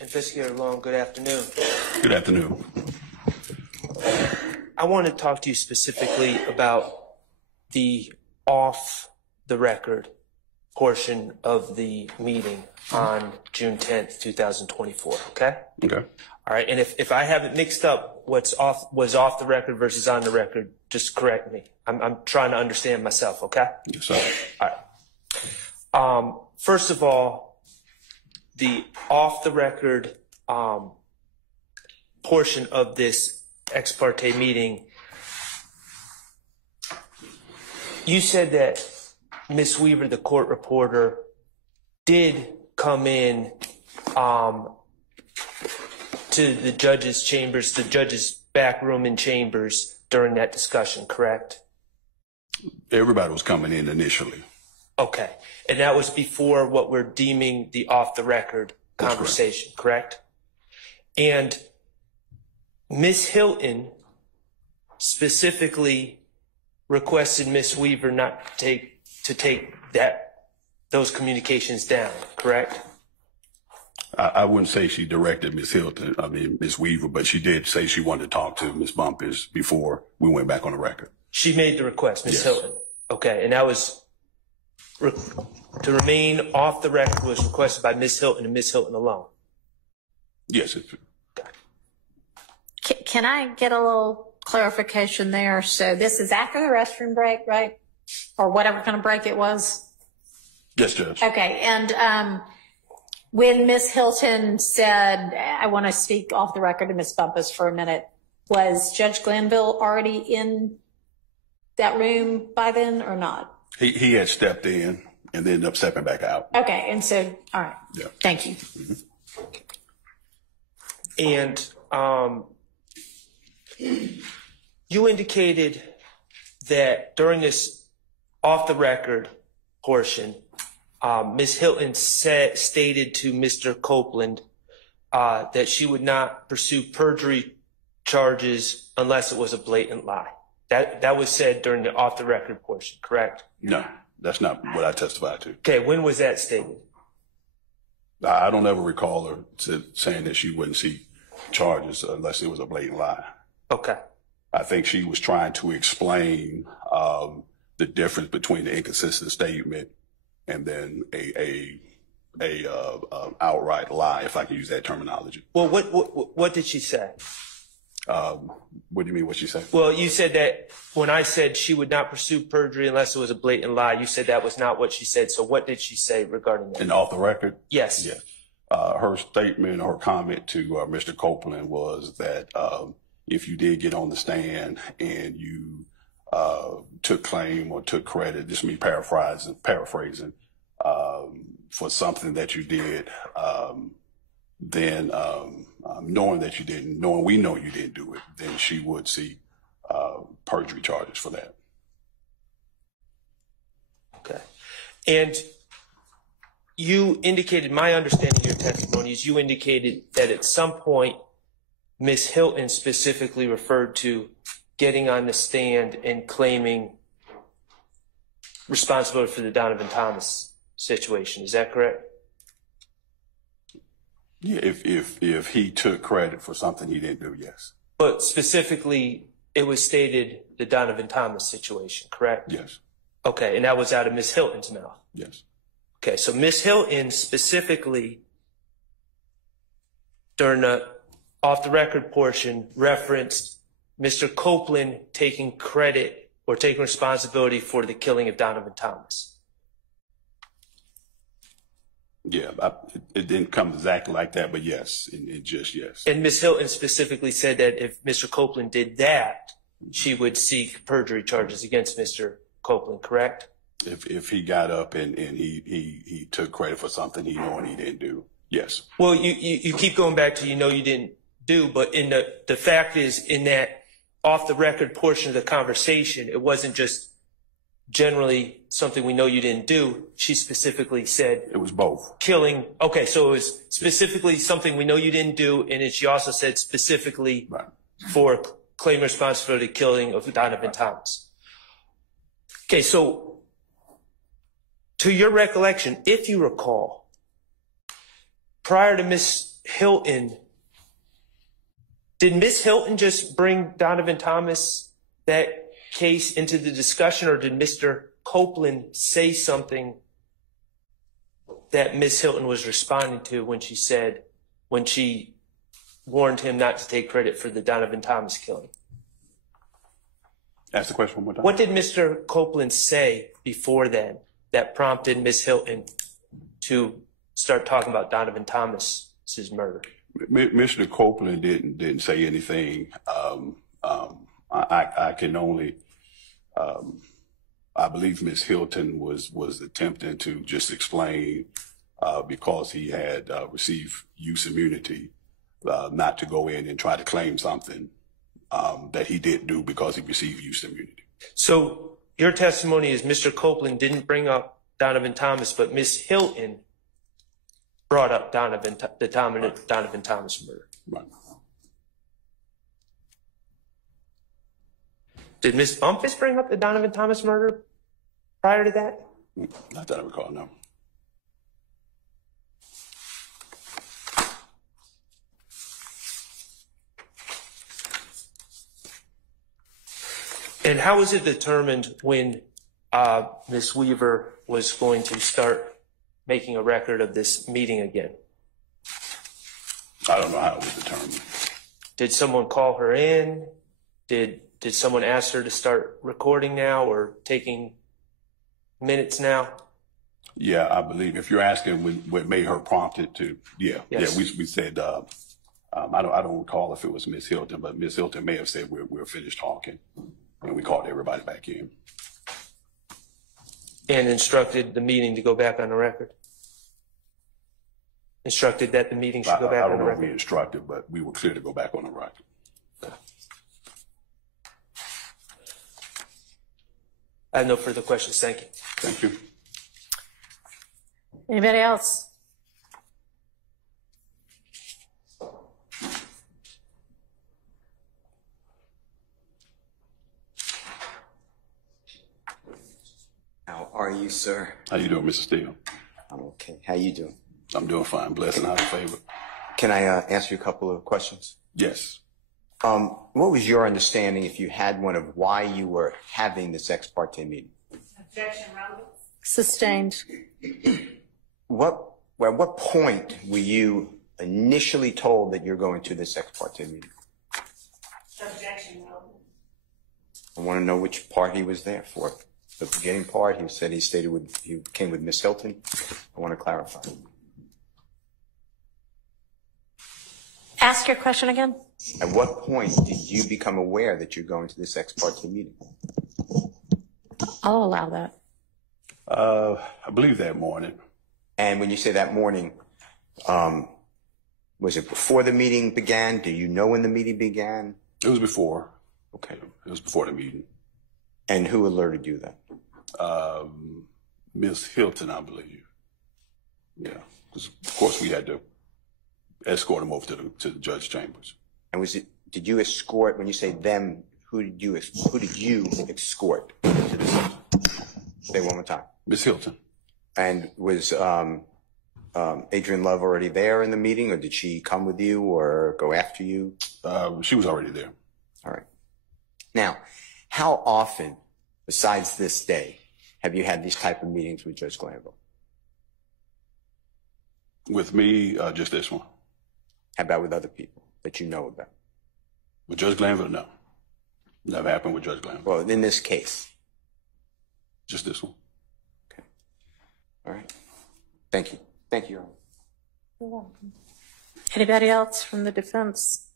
Investigator Long, good afternoon. Good afternoon. I want to talk to you specifically about the off-the-record portion of the meeting on June 10th, 2024, okay? Okay. All right, and if I have it mixed up, was off the record versus on the record, just correct me. I'm trying to understand myself, okay? Yes, sir. All right. First of all, the off-the-record portion of this ex parte meeting, you said that Ms. Weaver, the court reporter, did come in to the judge's chambers, the judge's back room and chambers during that discussion, correct? Everybody was coming in initially. Okay. And that was before what we're deeming the off-the-record conversation, correct? And Ms. Hylton specifically requested Ms. Weaver not to take those communications down, correct? I wouldn't say she directed Ms. Weaver, but she did say she wanted to talk to Ms. Bumpus before we went back on the record. She made the request, Ms. Yes. Hylton. Okay, and that was to remain off the record was requested by Ms. Hylton and Ms. Hylton alone. Yes. Can I get a little clarification there? So this is after the restroom break, right? Or whatever kind of break it was? Yes, Judge. Okay, and when Ms. Hylton said, I want to speak off the record to Ms. Bumpus for a minute, was Judge Glanville already in that room by then or not? He had stepped in and then ended up stepping back out. Okay, and so, all right. Yeah. Thank you. And you indicated that during this off-the-record portion, Ms. Hylton stated to Mr. Copeland that she would not pursue perjury charges unless it was a blatant lie. That was said during the off-the-record portion, correct? No, that's not what I testified to. Okay, when was that stated? I don't ever recall her saying that she wouldn't see charges unless it was a blatant lie. Okay. I think she was trying to explain the difference between the inconsistent statement and then a outright lie, if I can use that terminology. Well, what did she say? What do you mean what she said? Well, you said that when I said she would not pursue perjury unless it was a blatant lie, you said that was not what she said. So what did she say regarding that? And off the record? Yes. Yes. Her statement or comment to Mr. Copeland was that if you did get on the stand and you took claim or took credit, this me paraphrasing, for something that you did, then knowing we know you didn't do it, then she would see perjury charges for that. Okay. And you indicated, my understanding of your testimony is you indicated that at some point Ms. Hylton specifically referred to getting on the stand and claiming responsibility for the Donovan Thomas situation. Is that correct? Yeah, if he took credit for something he didn't do, yes. But specifically, it was stated the Donovan Thomas situation, correct? Yes. Okay, and that was out of Ms. Hylton's mouth? Yes. Okay, so Ms. Hylton specifically, during the off-the-record portion, referenced Mr. Copeland taking credit or taking responsibility for the killing of Donovan Thomas. Yeah, it didn't come exactly like that, but yes, it just yes. And Ms. Hylton specifically said that if Mr. Copeland did that, she would seek perjury charges against Mr. Copeland, correct? If he got up and he took credit for something he knew and he didn't do, yes. Well, you keep going back to you didn't do, but in the fact is in that off-the-record portion of the conversation, it wasn't just generally something we know you didn't do. She specifically said it was both. Killing. Okay, so it was specifically something we know you didn't do, and then she also said specifically for claim responsibility killing of Donovan Thomas. Okay, so to your recollection, if you recall, prior to Ms. Hylton, did Miss Hylton just bring Donovan Thomas that case into the discussion, or did Mr. Copeland say something that Miss Hylton was responding to when she warned him not to take credit for the Donovan Thomas killing? Ask the question one more time. What did Mr. Copeland say before then that prompted Miss Hylton to start talking about Donovan Thomas's murder? Mr. Copeland didn't say anything. I can only, I believe Miss Hylton was attempting to just explain, because he had received use immunity, not to go in and try to claim something that he didn't do because he received use immunity. So your testimony is Mr. Copeland didn't bring up Donovan Thomas, but Miss Hylton brought up Donovan Thomas murder. Right. Did Miss Bumpus bring up the Donovan Thomas murder prior to that? Not that I recall, no. And how was it determined when Miss Weaver was going to start making a record of this meeting again? I don't know how it was determined. Did someone call her in? Did someone ask her to start recording now or taking minutes now? Yeah, I believe if you're asking what made her prompted to, Yes. yeah, we said, I don't recall if it was Miss Hylton, but Miss Hylton may have said we're finished talking, and we called everybody back in. And instructed the meeting to go back on the record? Instructed that the meeting should go back on the record? I don't know if we instructed, but we were clear to go back on the record. I have no further questions. Thank you. Thank you. Anybody else? How are you, sir? How you doing, Mr. Steele? I'm okay. How you doing? I'm doing fine. Blessed and highly favored. Can I ask you a couple of questions? Yes. What was your understanding, if you had one, of why you were having this ex parte meeting? Objection, relevance. Sustained. At what point were you initially told that you're going to this ex parte meeting? Objection, relevance. I want to know which part he was there for. The beginning part, he came with Miss Hylton. I want to clarify. Ask your question again. At what point did you become aware that you're going to this ex parte meeting? I'll allow that. I believe that morning. And when you say that morning, was it before the meeting began? Do you know when the meeting began? It was before. Okay. It was before the meeting. And who alerted you that? Miss Hylton, I believe. Yeah. Because, of course, we had to escort him over to the judge chambers. And did you escort, when you say them, who did you escort to this? Say one more time. Miss Hylton. And was Adrian Love already there in the meeting, or did she come with you or go after you? She was already there. All right. Now, how often, besides this day, have you had these type of meetings with Judge Glanville? With me, just this one. How about with other people that you know about? With Judge Glanville, no. Never happened with Judge Glanville. Well, in this case. Just this one. Okay. All right. Thank you. Thank you. You're welcome. Anybody else from the defense?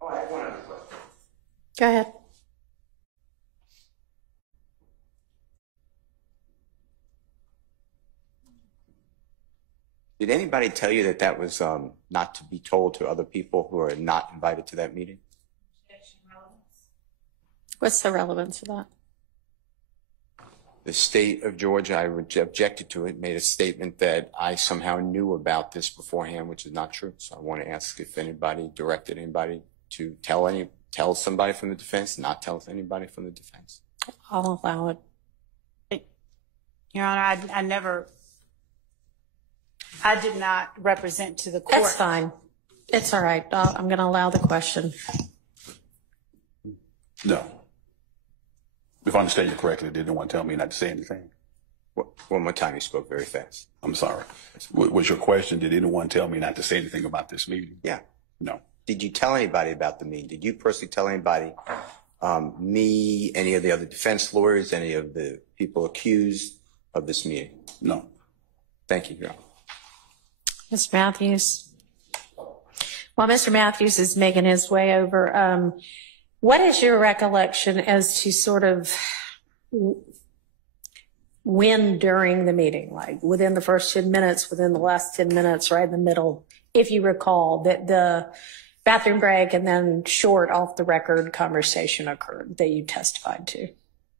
Oh, I have one other question. Go ahead. Did anybody tell you that that was not to be told to other people who are not invited to that meeting? Objection, relevance. What's the relevance of that? The state of Georgia, I objected to it, made a statement that I somehow knew about this beforehand, which is not true. So I want to ask if anybody directed anybody to tell somebody from the defense, not tell anybody from the defense. I'll allow it. Your Honor, I never I did not represent to the court. That's fine. It's all right. I'm going to allow the question. No. If I understand you correctly, did anyone tell me not to say anything? One more time, you spoke very fast. I'm sorry. Was your question, did anyone tell me not to say anything about this meeting? Yeah. No. Did you tell anybody about the meeting? Did you personally tell anybody, me, any of the other defense lawyers, any of the people accused of this meeting? No. Thank you, Your Honor. Mr. Matthews. While Mr. Matthews is making his way over, what is your recollection as to sort of when during the meeting, like within the first 10 minutes, within the last 10 minutes, right in the middle, if you recall that the bathroom break and then short off the record conversation occurred that you testified to?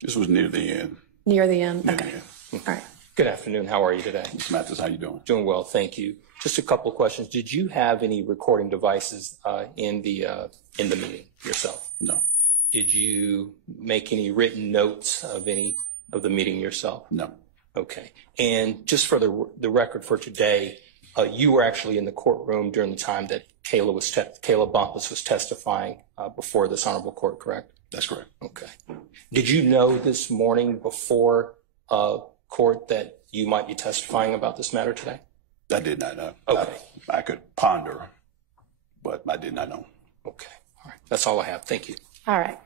This was near the end. Near the end? Near Okay. the end. All right. Good afternoon. How are you today? Mr. Mathis, how you doing? Doing well, thank you. Just a couple of questions. Did you have any recording devices in the meeting yourself? No. Did you make any written notes of any of the meeting yourself? No. Okay. And just for the record for today, you were actually in the courtroom during the time that Kayla Bumpus was testifying before this honorable court, correct? That's correct. Okay. Did you know this morning before court that you might be testifying about this matter today? I did not know. Okay. I could ponder, but I did not know. Okay. All right. That's all I have. Thank you. All right.